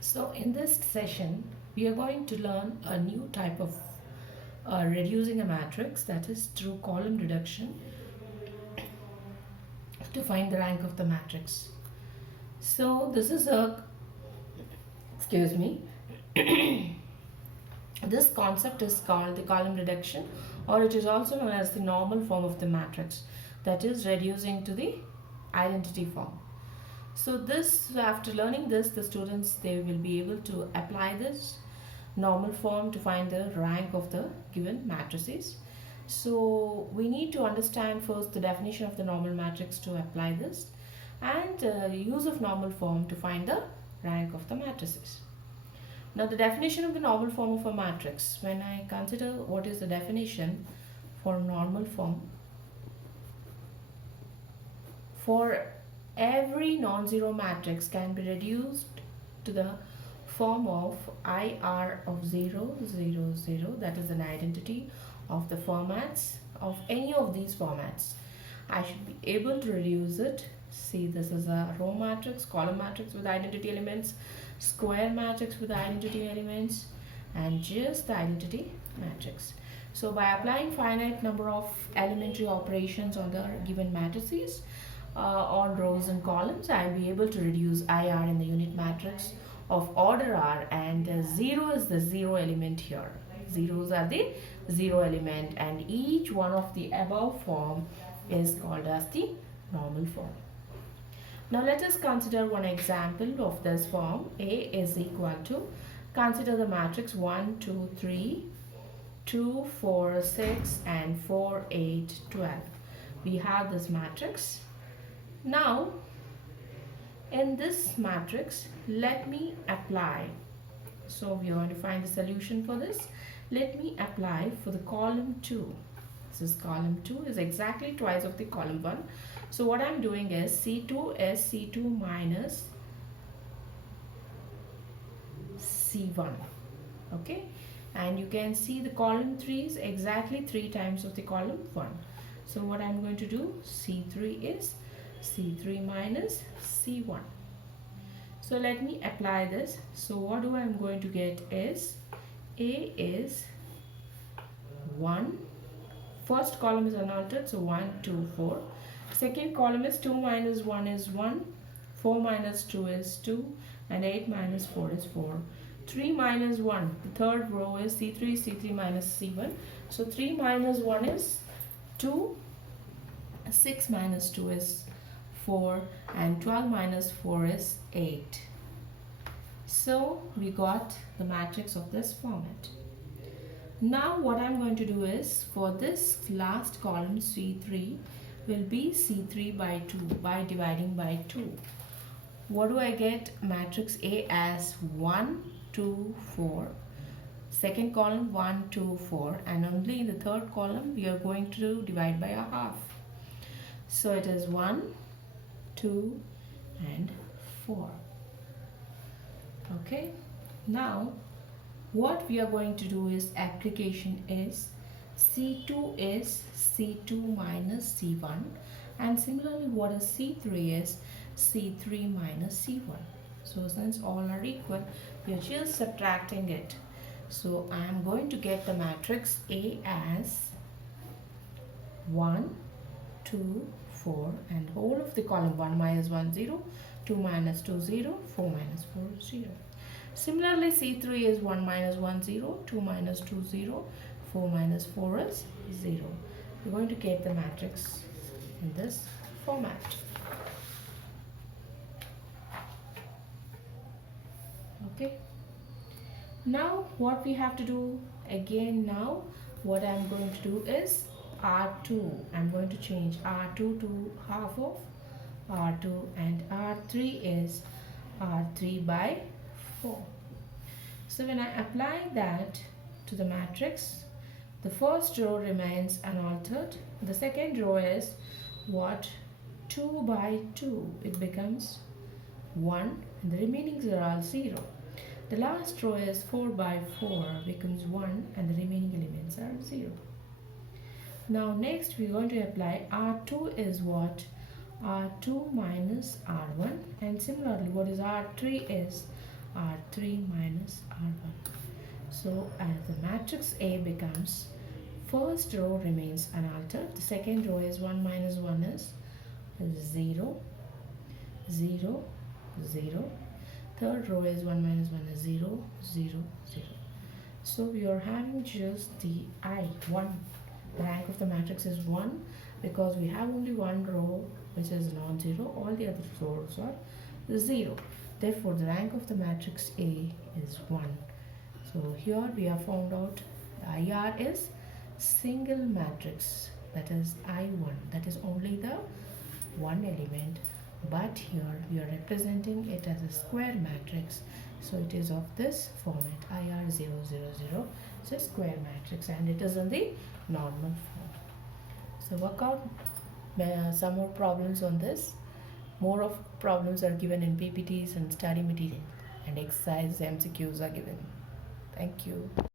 So in this session, we are going to learn a new type of reducing a matrix, that is through column reduction, to find the rank of the matrix. So this is a, excuse me, this concept is called the column reduction, or it is also known as the normal form of the matrix, that is reducing to the identity form. So this, after learning this, the students, they will be able to apply this normal form to find the rank of the given matrices. So we need to understand first the definition of the normal matrix to apply this, and use of normal form to find the rank of the matrices. Now the definition of the normal form of a matrix, when I consider what is the definition for normal form, for every non-zero matrix can be reduced to the form of IR of 0, 0, 0, that is an identity of the formats of any of these formats. I should be able to reduce it. See, this is a row matrix, column matrix with identity elements, square matrix with identity elements, and just the identity matrix. So by applying finite number of elementary operations on the given matrices, on rows and columns, I'll be able to reduce IR in the unit matrix of order R, and 0 is the zero element here. Zeros are the zero element, and each one of the above form is called as the normal form. Now let us consider one example of this form. A is equal to, consider the matrix 1, 2, 3, 2, 4, 6, and 4, 8, 12. We have this matrix. Now in this matrix, let me apply. So we are going to find the solution for this. Let me apply for the column 2. This is column 2 is exactly twice of the column 1. So what I'm doing is C2 is C2 minus C1. Okay, and you can see the column 3 is exactly 3 times of the column 1. So what I'm going to do, C3 is C3 minus C1. So let me apply this. So what do I'm going to get is A is 1. First column is unaltered, so 1, 2, 4. Second column is 2 minus 1 is 1. 4 minus 2 is 2. And 8 minus 4 is 4. 3 minus 1. The third row is C3, C3 minus C1. So 3 minus 1 is 2. 6 minus 2 is 4, and 12 minus 4 is 8. So we got the matrix of this format. Now what I'm going to do is, for this last column C3 will be C3 by 2 by dividing by 2. What do I get? Matrix A as 1, 2, 4. Second column 1, 2, 4, and only in the third column we are going to divide by a half. So it is 1, 2, and 4. Okay, now what we are going to do is, application is C2 is C2 minus C1, and similarly what is C3 is C3 minus C1. So since all are equal, we are just subtracting it. So I am going to get the matrix A as 1, 2, 4, and whole of the column 1 minus 1 0, 2 minus 2 0, 4 minus 4 0. Similarly C3 is 1 minus 1 0, 2 minus 2 0, 4 minus 4 is 0. We're going to get the matrix in this format. Okay, now what we have to do again, now what I'm going to do is R2. I'm going to change R2 to half of R2, and R3 is R3 by 4. So when I apply that to the matrix, the first row remains unaltered. The second row is what? 2 by 2. It becomes 1, and the remaining are all 0. The last row is 4 by 4 becomes 1, and the remaining elements are 0. Now next we are going to apply R2 is what? R2 minus R1, and similarly what is R3 is R3 minus R1. So as the matrix A becomes, first row remains unaltered, the second row is 1 minus 1 is 0, 0, 0. Third row is 1 minus 1 is 0, 0, 0. So we are having just the I1. The rank of the matrix is 1 because we have only one row which is non-zero. All the other rows are 0. Therefore, the rank of the matrix A is 1. So here we have found out the IR is single matrix, that is I1, that is only the one element, but here we are representing it as a square matrix, so it is of this format IR 0, 0, 0. It's a square matrix and it is in the normal form. So work out some more problems on this. More of problems are given in PPTs and study material, and exercise MCQs are given. Thank you.